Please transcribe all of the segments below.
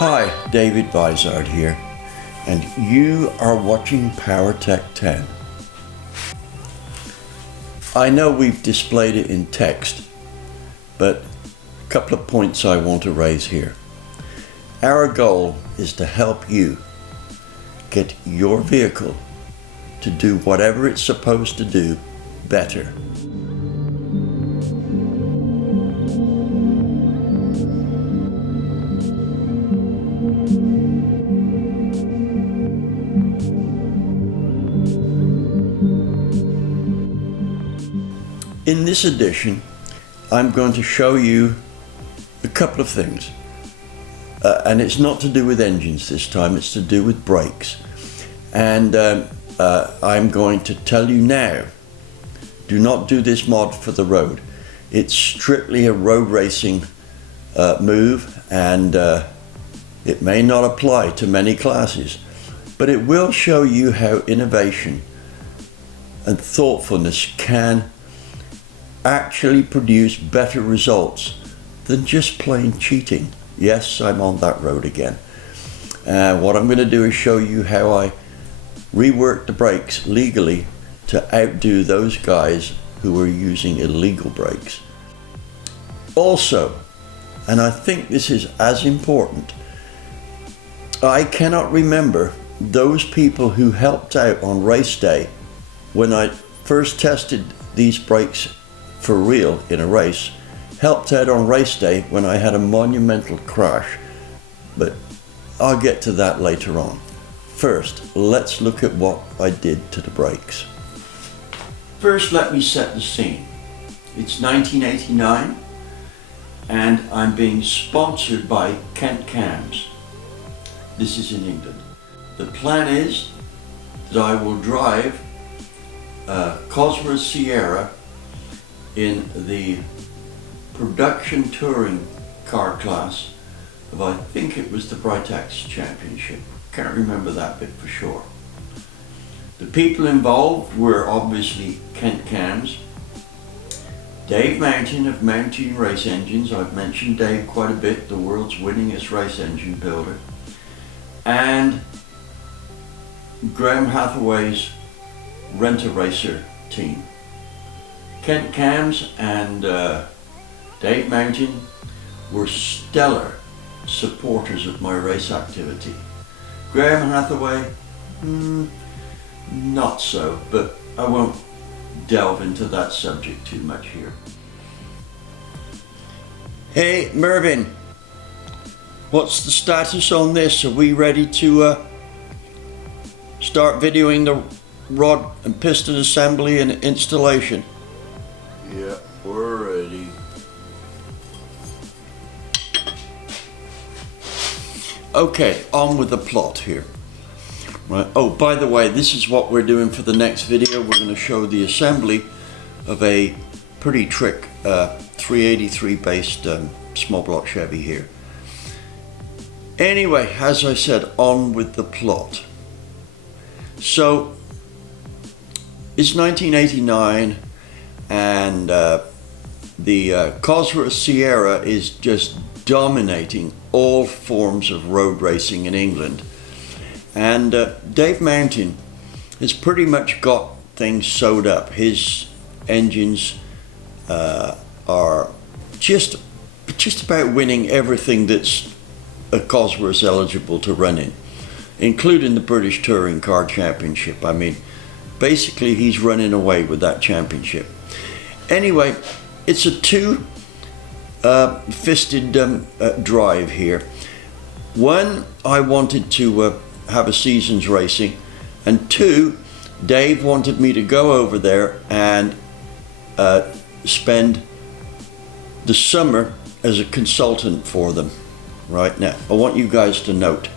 Hi, David Vizard here, and you are watching PowerTec 10. I know we've displayed it in text, but a couple of points I want to raise here. Our goal is to help you get your vehicle to do whatever it's supposed to do better. In this edition, I'm going to show you a couple of things. And it's not to do with engines this time, it's to do with brakes. And I'm going to tell you now, do not do this mod for the road. It's strictly a road racing move, and it may not apply to many classes, but it will show you how innovation and thoughtfulness can actually produce better results than just plain cheating. Yes, I'm on that road again. What I'm going to do is show you how I rework the brakes legally to outdo those guys who are using illegal brakes. Also, and I think this is as important, I cannot remember those people who helped out on race day when I first tested these brakes for real in a race, helped out on race day when I had a monumental crash, but I'll get to that later on. First, let's look at what I did to the brakes. First, let me set the scene. It's 1989 and I'm being sponsored by Kent Cams. This is in England. The plan is that I will drive Cosworth Sierra in the production touring car class of, I think it was the Britax Championship. Can't remember that bit for sure. The people involved were obviously Kent Cams, Dave Mountain of Mountain Race Engines. I've mentioned Dave quite a bit, the world's winningest race engine builder, and Graham Hathaway's Rent-A-Racer team. Kent Cams and Dave Mountain were stellar supporters of my race activity. Graham Hathaway, not so, but I won't delve into that subject too much here. Hey Mervyn, what's the status on this? Are we ready to start videoing the rod and piston assembly and installation? Yeah, we're ready. Okay, on with the plot here. Right. Oh, by the way, this is what we're doing for the next video. We're going to show the assembly of a pretty trick 383 based small block Chevy here. Anyway, as I said, on with the plot. So, it's 1989 and the Cosworth Sierra is just dominating all forms of road racing in England. And Dave Mountain has pretty much got things sewed up. His engines are just about winning everything that's a Cosworth's eligible to run in, including the British Touring Car Championship. I mean, basically he's running away with that championship. Anyway, it's a two-fisted drive here. One, I wanted to have a season's racing, and two, Dave wanted me to go over there and spend the summer as a consultant for them. Right now, I want you guys to note,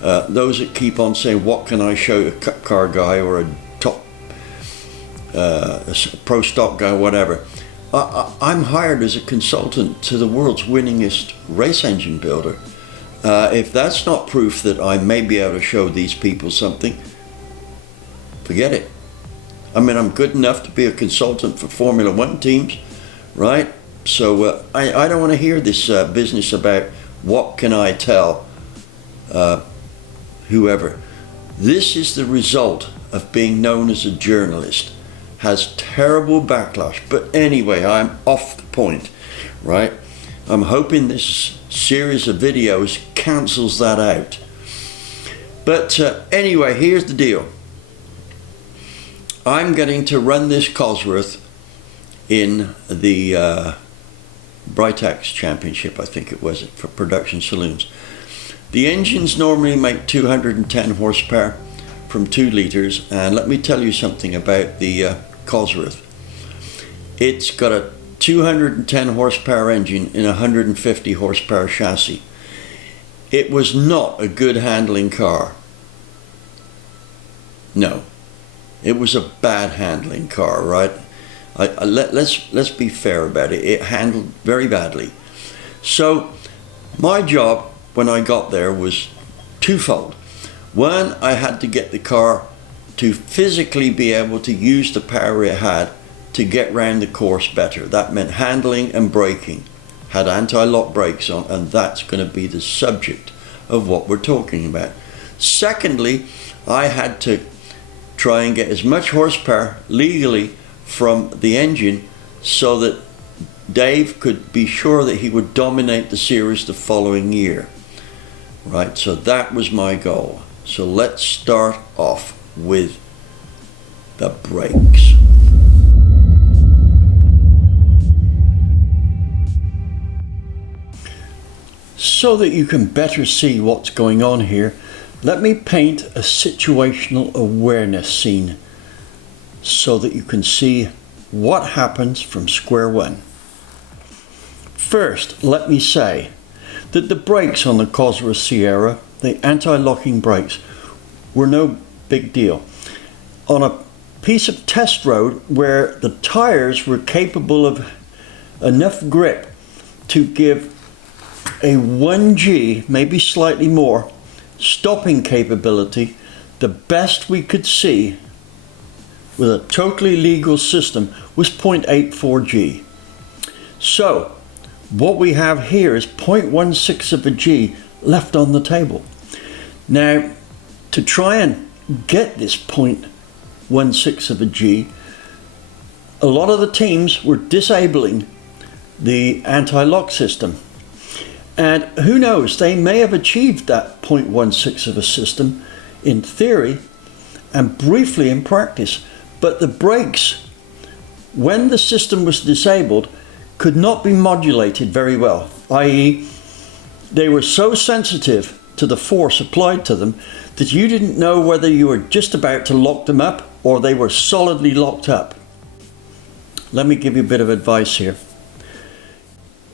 those that keep on saying, what can I show a cup car guy or a top a pro stock guy, whatever. I'm hired as a consultant to the world's winningest race engine builder. If that's not proof that I may be able to show these people something, forget it. I mean, I'm good enough to be a consultant for Formula One teams, right? So I don't want to hear this business about what can I tell whoever. This is the result of being known as a journalist. Has terrible backlash. But anyway, I'm off the point, right? I'm hoping this series of videos cancels that out. But anyway, here's the deal. I'm getting to run this Cosworth in the Britex Championship, I think it was, for production saloons. The engines normally make 210 horsepower from 2 litres, and let me tell you something about the Cosworth. It's got a 210 horsepower engine in a 150 horsepower chassis. It was not a good handling car. No, it was a bad handling car, right? Let's be fair about it. It handled very badly. So my job when I got there was twofold. One, I had to get the car to physically be able to use the power it had to get round the course better. That meant handling and braking. Had anti-lock brakes on, and that's going to be the subject of what we're talking about. Secondly, I had to try and get as much horsepower legally from the engine so that Dave could be sure that he would dominate the series the following year. Right, so that was my goal. So let's start off with the brakes. So that you can better see what's going on here, let me paint a situational awareness scene so that you can see what happens from square one. First, let me say that the brakes on the Cosworth Sierra, the anti-locking brakes, were no big deal. On a piece of test road where the tires were capable of enough grip to give a 1G, maybe slightly more, stopping capability, the best we could see with a totally legal system was 0.84G. So what we have here is 0.16 of a G left on the table. Now, to try and get this 0.16 of a G, a lot of the teams were disabling the anti-lock system. And who knows, they may have achieved that 0.16 of a system in theory and briefly in practice. But the brakes, when the system was disabled, could not be modulated very well, i.e. they were so sensitive to the force applied to them that you didn't know whether you were just about to lock them up or they were solidly locked up. Let me give you a bit of advice here.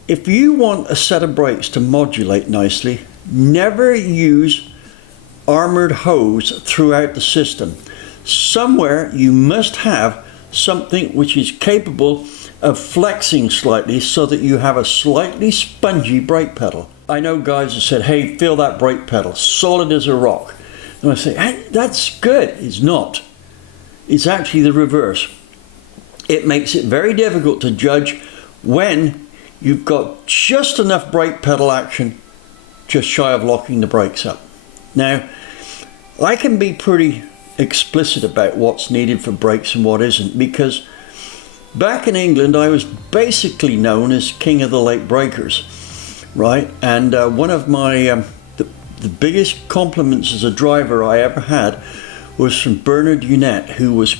If you want a set of brakes to modulate nicely, never use armored hose throughout the system. Somewhere you must have something which is capable of flexing slightly so that you have a slightly spongy brake pedal. I know guys have said, hey, feel that brake pedal, solid as a rock. And I say, hey, that's good. It's not. It's actually the reverse. It makes it very difficult to judge when you've got just enough brake pedal action just shy of locking the brakes up. Now, I can be pretty explicit about what's needed for brakes and what isn't, because back in England I was basically known as King of the Lake Breakers, right? And one of my the biggest compliments as a driver I ever had was from Bernard Unett, who was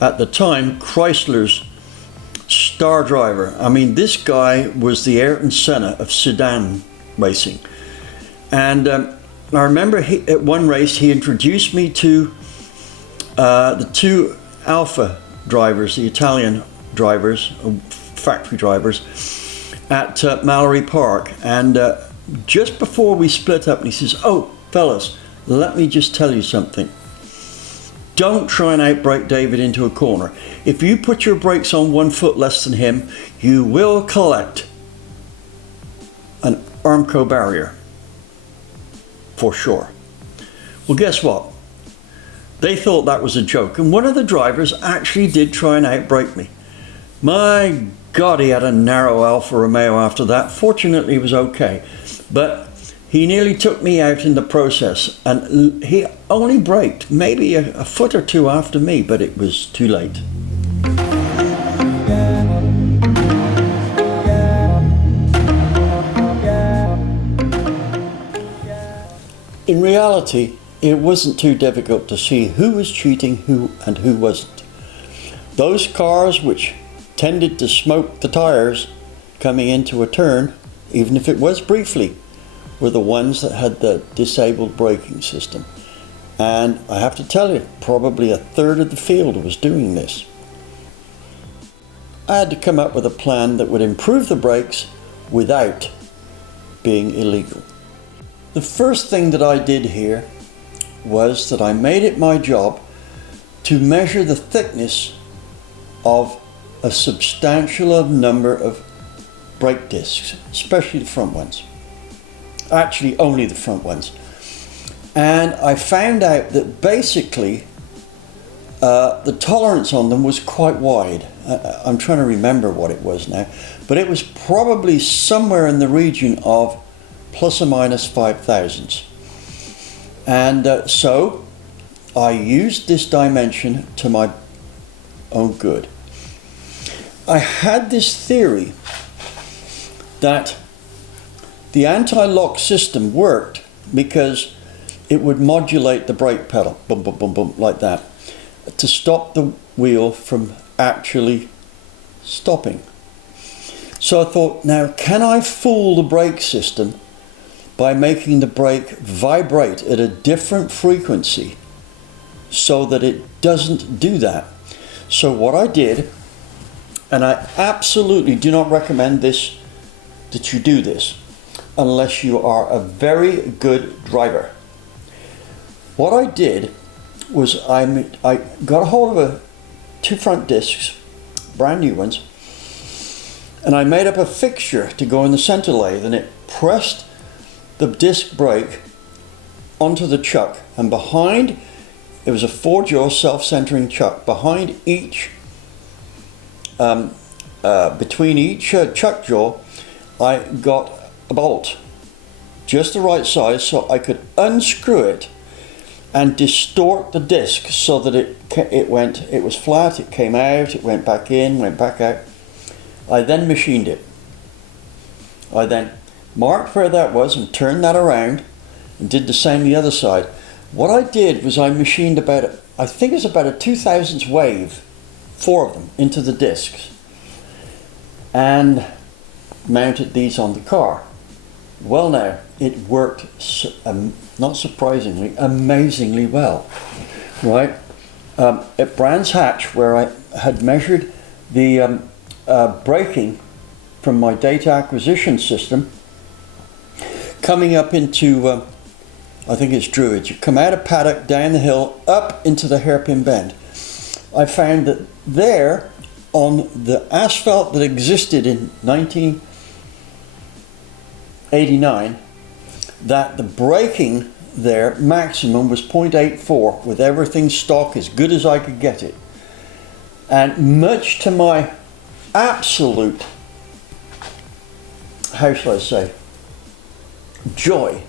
at the time Chrysler's star driver. I mean, this guy was the Ayrton Senna of sedan racing. And I remember at one race he introduced me to the two Alfa drivers, the Italian drivers, factory drivers, at Mallory Park. And just before we split up, and he says, oh, fellas, let me just tell you something. Don't try and outbrake David into a corner. If you put your brakes on 1 foot less than him, you will collect an Armco barrier. For sure. Well, guess what? They thought that was a joke, and one of the drivers actually did try and outbrake me. My God, he had a narrow Alfa Romeo after that. Fortunately, it was okay. But He nearly took me out in the process, and he only braked maybe a foot or two after me, but it was too late. In reality, it wasn't too difficult to see who was cheating and who wasn't. Those cars which tended to smoke the tires coming into a turn, even if it was briefly, were the ones that had the disabled braking system. And I have to tell you, probably a third of the field was doing this. I had to come up with a plan that would improve the brakes without being illegal. The first thing that I did here was that I made it my job to measure the thickness of a substantial number of brake discs, especially the front ones. Actually, only the front ones. And I found out that basically the tolerance on them was quite wide. I'm trying to remember what it was now, but it was probably somewhere in the region of plus or minus 5 thousandths. And so I used this dimension to my own good. I had this theory that the anti-lock system worked because it would modulate the brake pedal, boom, boom, boom, boom, like that, to stop the wheel from actually stopping. So I thought, now can I fool the brake system by making the brake vibrate at a different frequency so that it doesn't do that? So what I did, and I absolutely do not recommend this, that you do this, unless you are a very good driver. What I did was I got a hold of two front discs, brand new ones, and I made up a fixture to go in the center lathe, and it pressed the disc brake onto the chuck, and behind, it was a 4-jaw self-centering chuck. Behind each, between each chuck jaw, I got a bolt, just the right size, so I could unscrew it and distort the disc so that it was flat, it came out, it went back in, went back out. I then machined it. I then marked where that was and turned that around and did the same the other side. What I did was I machined I think it was about a 2/1000 wave, 4 of them, into the discs, and mounted these on the car. Well, now it worked, not surprisingly, amazingly well, right? At Brands Hatch, where I had measured the braking from my data acquisition system, coming up into, I think it's Druids, you come out of Paddock, down the hill, up into the hairpin bend. I found that there, on the asphalt that existed in 1989, that the braking there maximum was 0.84 with everything stock, as good as I could get it. And much to my absolute, how shall I say, joy,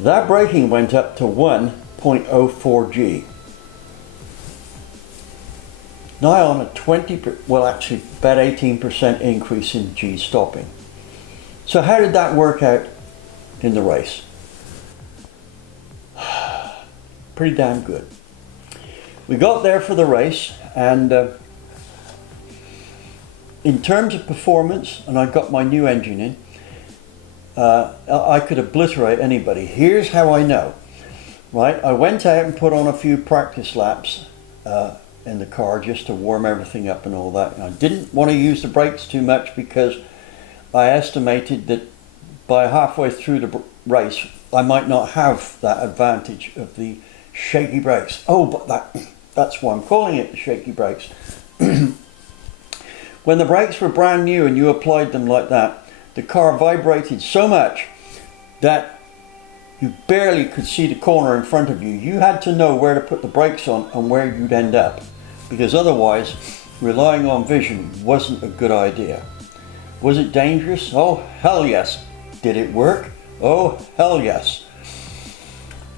that braking went up to 1.04 G. Now on a about 18% increase in G stopping. So how did that work out in the race? Pretty damn good. We got there for the race, and in terms of performance, and I got my new engine in, I could obliterate anybody. Here's how I know, right? I went out and put on a few practice laps in the car just to warm everything up and all that. And I didn't want to use the brakes too much because I estimated that by halfway through the race I might not have that advantage of the shaky brakes. Oh, but that's why I'm calling it the shaky brakes. When the brakes were brand new and you applied them like that, the car vibrated so much that you barely could see the corner in front of you. You had to know where to put the brakes on and where you'd end up, because otherwise relying on vision wasn't a good idea. Was it dangerous? Oh, hell yes. Did it work? Oh, hell yes.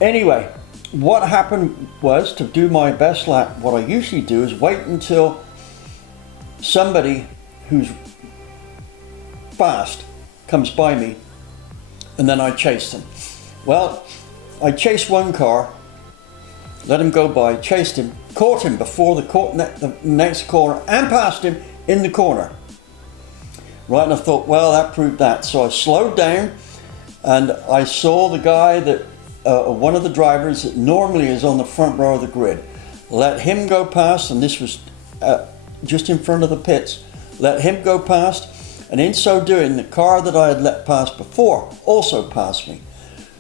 Anyway, what happened was, to do my best lap, what I usually do is wait until somebody who's fast comes by me, and then I chase them. Well, I chased one car, let him go by, chased him, caught him before the next corner, and passed him in the corner. Right, and I thought, well, that proved that. So I slowed down, and I saw the guy that, one of the drivers that normally is on the front row of the grid. Let him go past, and this was just in front of the pits. Let him go past, and in so doing, the car that I had let pass before also passed me.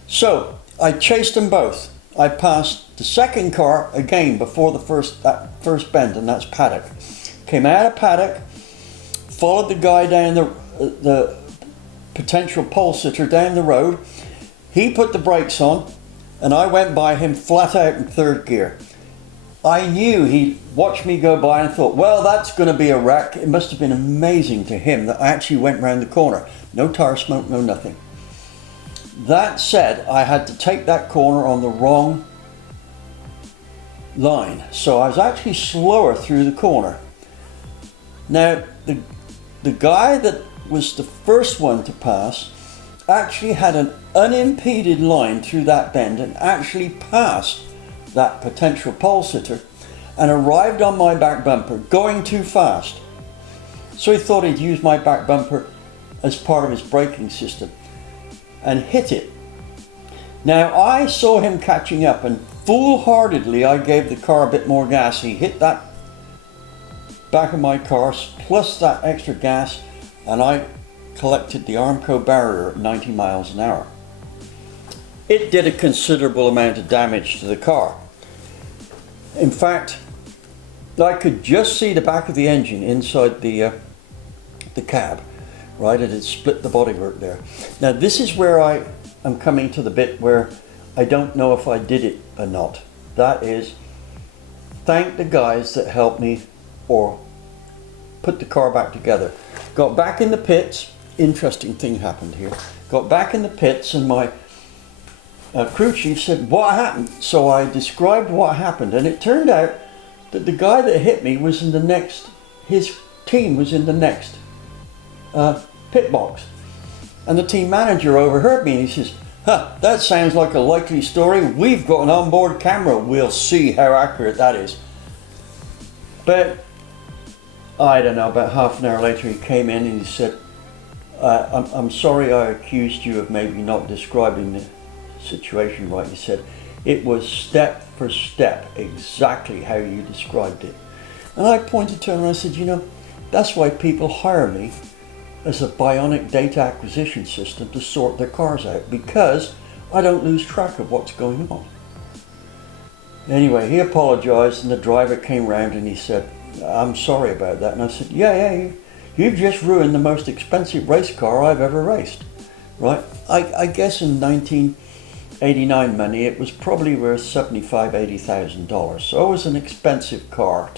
So I chased them both. I passed the second car again before that first bend, and that's paddock. Came out of paddock, followed the guy down the potential pole sitter down the road. He put the brakes on, and I went by him flat out in third gear. I knew he watched me go by and thought, well, that's going to be a wreck. It must have been amazing to him that I actually went round the corner. No tire smoke, no nothing. That said, I had to take that corner on the wrong line. So I was actually slower through the corner. Now, the guy that was the first one to pass actually had an unimpeded line through that bend and actually passed that potential pole sitter and arrived on my back bumper going too fast. So he thought he'd use my back bumper as part of his braking system and hit it. Now I saw him catching up, and foolhardily I gave the car a bit more gas. He hit that back of my car plus that extra gas, and I collected the Armco barrier at 90 miles an hour. It did a considerable amount of damage to the car. In fact, I could just see the back of the engine inside the cab, right? It had split the bodywork there. Now this is where I am coming to the bit where I don't know if I did it or not. That is, thank the guys that helped me or put the car back together. Got back in the pits. Interesting thing happened here. Got back in the pits, and my crew chief said, what happened? So I described what happened, and it turned out that the guy that hit me was in the next, his team was in the next pit box. And the team manager overheard me, and he says, that sounds like a likely story. We've got an onboard camera. We'll see how accurate that is. But I don't know, about half an hour later he came in and he said, I'm sorry I accused you of maybe not describing the situation right. He said, it was step for step exactly how you described it. And I pointed to him and I said, you know, that's why people hire me as a bionic data acquisition system to sort their cars out, because I don't lose track of what's going on. Anyway, he apologized, and the driver came round and he said, I'm sorry about that. And I said, yeah, you've just ruined the most expensive race car I've ever raced, right? I guess in 1989 money, it was probably worth $75,000, $80,000. So it was an expensive car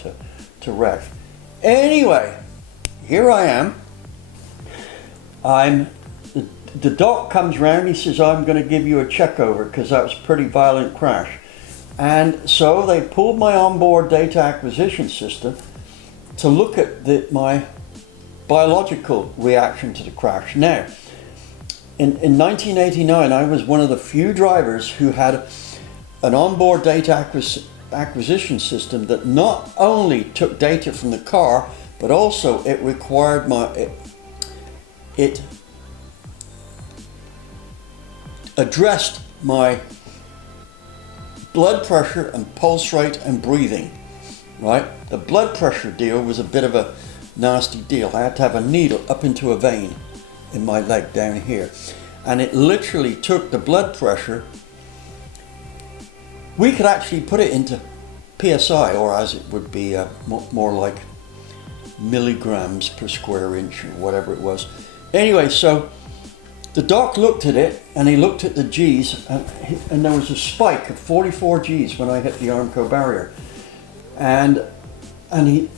to wreck. Anyway, here I am. The doc comes round, he says, I'm going to give you a check over because that was a pretty violent crash. And so they pulled my onboard data acquisition system to look at my biological reaction to the crash. Now, in 1989, I was one of the few drivers who had an onboard data acquisition system that not only took data from the car, but also it required it addressed my blood pressure and pulse rate and breathing, right? The blood pressure deal was a bit of a nasty deal. I had to have a needle up into a vein in my leg down here, and it literally took the blood pressure. We could actually put it into PSI, or as it would be more like milligrams per square inch or whatever it was. Anyway, so the doc looked at it, and he looked at the G's, and there was a spike of 44 G's when I hit the Armco barrier. And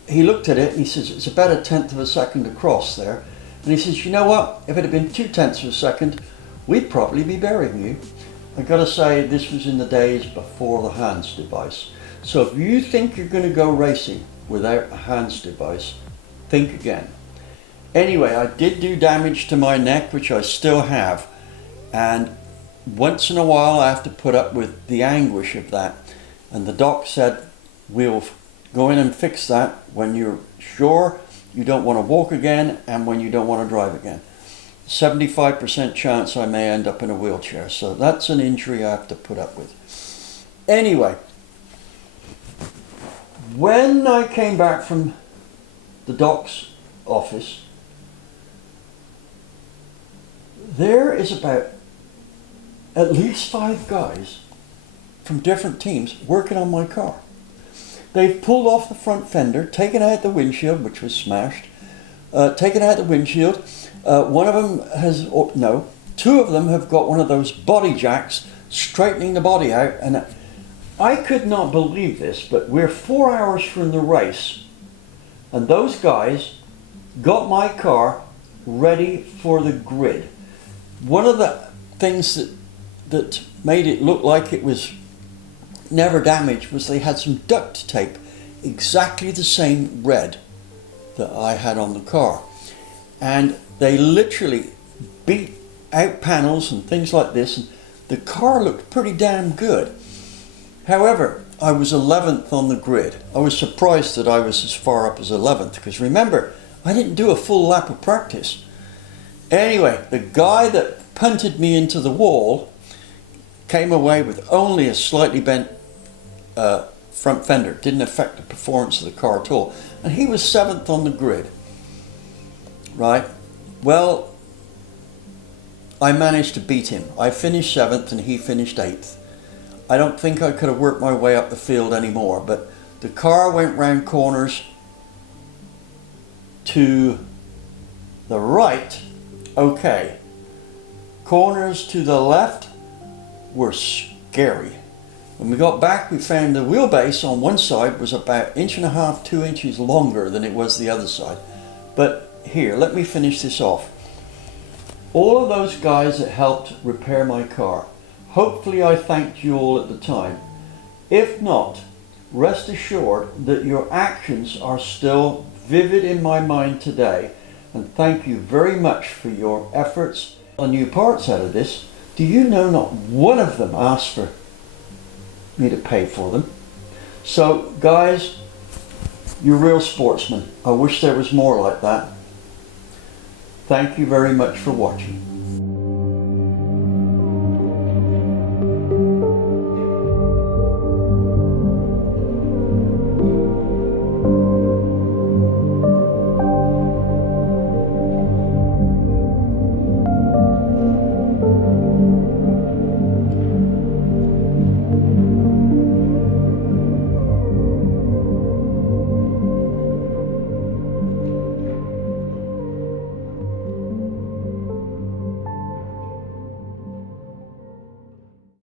he looked at it and he says, it's about 1/10 of a second across there. And he says, you know what, if it had been 2/10 of a second, we'd probably be burying you. I gotta say, this was in the days before the hands device. So if you think you're gonna go racing without a hands device, think again. Anyway, I did do damage to my neck, which I still have, and once in a while I have to put up with the anguish of that. And the doc said, we'll go in and fix that when you're sure you don't want to walk again and when you don't want to drive again. 75% chance I may end up in a wheelchair, so that's an injury I have to put up with. Anyway, when I came back from the doc's office, there is about at least 5 guys from different teams working on my car. They've pulled off the front fender, taken out the windshield, which was smashed, taken out the windshield. One of them has, no, 2 of them have got one of those body jacks straightening the body out. And I could not believe this, but we're 4 hours from the race, and those guys got my car ready for the grid. One of the things that made it look like it was never damaged was they had some duct tape, exactly the same red that I had on the car. And they literally beat out panels and things like this, and the car looked pretty damn good. However, I was 11th on the grid. I was surprised that I was as far up as 11th, because remember, I didn't do a full lap of practice. Anyway, the guy that punted me into the wall came away with only a slightly bent front fender. Didn't affect the performance of the car at all. And he was 7th on the grid. Right? Well, I managed to beat him. I finished 7th and he finished 8th. I don't think I could have worked my way up the field anymore, but the car went round corners to the right. Okay. Corners to the left were scary. When we got back, we found the wheelbase on one side was about 1.5 to 2 inches longer than it was the other side. But here, let me finish this off. All of those guys that helped repair my car, hopefully I thanked you all at the time. If not, rest assured that your actions are still vivid in my mind today, and thank you very much for your efforts on new parts out of this. Do you know not one of them asked for me to pay for them? So guys, you're real sportsmen. I wish there was more like that. Thank you very much for watching.